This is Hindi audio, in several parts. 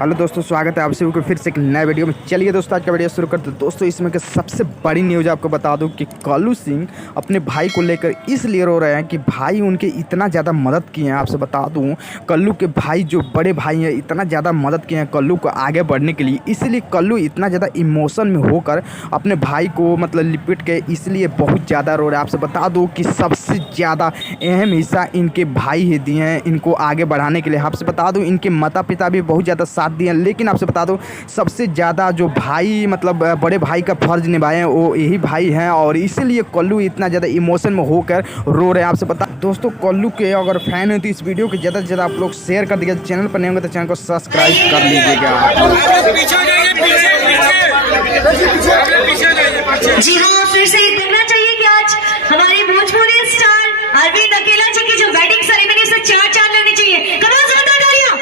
हेलो दोस्तों, स्वागत है आप सभी को फिर से एक नए वीडियो में। चलिए दोस्तों, आज का वीडियो शुरू करते हैं। दोस्तों, इसमें के सबसे बड़ी न्यूज़ आपको बता दूं कि कल्लू सिंह अपने भाई को लेकर इसलिए रो रहे हैं कि भाई उनके इतना ज़्यादा मदद किए हैं। आपसे बता दूं, कल्लू के भाई जो बड़े भाई हैं इतना ज़्यादा मदद किए हैं कल्लू को आगे बढ़ने के लिए, इसलिए कल्लू इतना ज़्यादा इमोशन में होकर अपने भाई को लिपट के इसलिए बहुत ज़्यादा रो रहे हैं। आपसे बता दूँ कि सबसे ज़्यादा अहम हिस्सा इनके भाई ही दिए हैं इनको आगे बढ़ाने के लिए। आपसे बता दूँ, इनके माता पिता भी बहुत ज़्यादा साथ दिए, लेकिन आपसे बता दो सबसे ज़्यादा जो भाई बड़े भाई का फर्ज निभाए हैं वो यही भाई हैं, और इसीलिए कल्लू इतना ज़्यादा इमोशन में होकर रो रहे हैं। आपसे बता दोस्तों, कल्लू के अगर फैन है तो इस वीडियो को ज़्यादा से ज़्यादा आप लोग शेयर कर दीजिएगा। चैनल पर नहीं होंगे तो चैनल को सब्सक्राइब कर लीजिएगा। जी हाँ, फिर से करना चाहिए कि आज हमारे भोजपुरी स्टार अरविंद अकेला जी की जो वेडिंग सेरेमनी से चार लेनी चाहिए। कमाल जोरदार तालियां।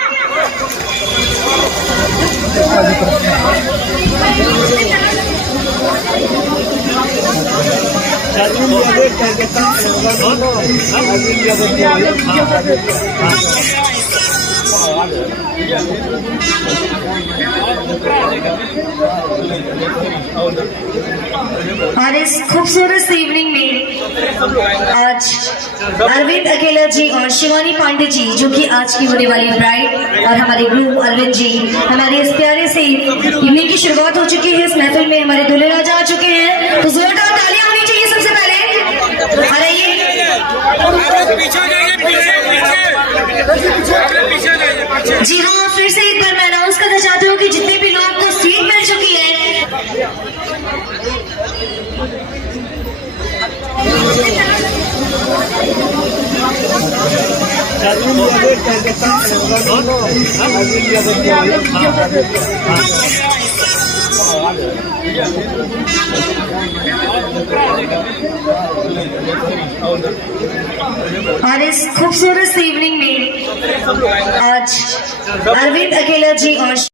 और इस खूबसूरत इवनिंग में आज अरविंद अकेला जी और शिवानी पांडे जी, जो कि आज की होने वाली ब्राइड, और हमारे ग्रूम अरविंद जी, हमारे इस प्यारे से इवनिंग की शुरुआत हो चुकी है। इस महफिल में हमारे दूल्हे राजा आ चुके हैं, तो जोरदार तालियां होनी चाहिए सबसे पहले। जी हाँ, फिर से एक बार मैं अनाउंस करना चाहती हूँ कि जितने भी लोग को सीट मिल चुकी है, और इस खूबसूरत इवनिंग में आज अरविंद अकेला जी और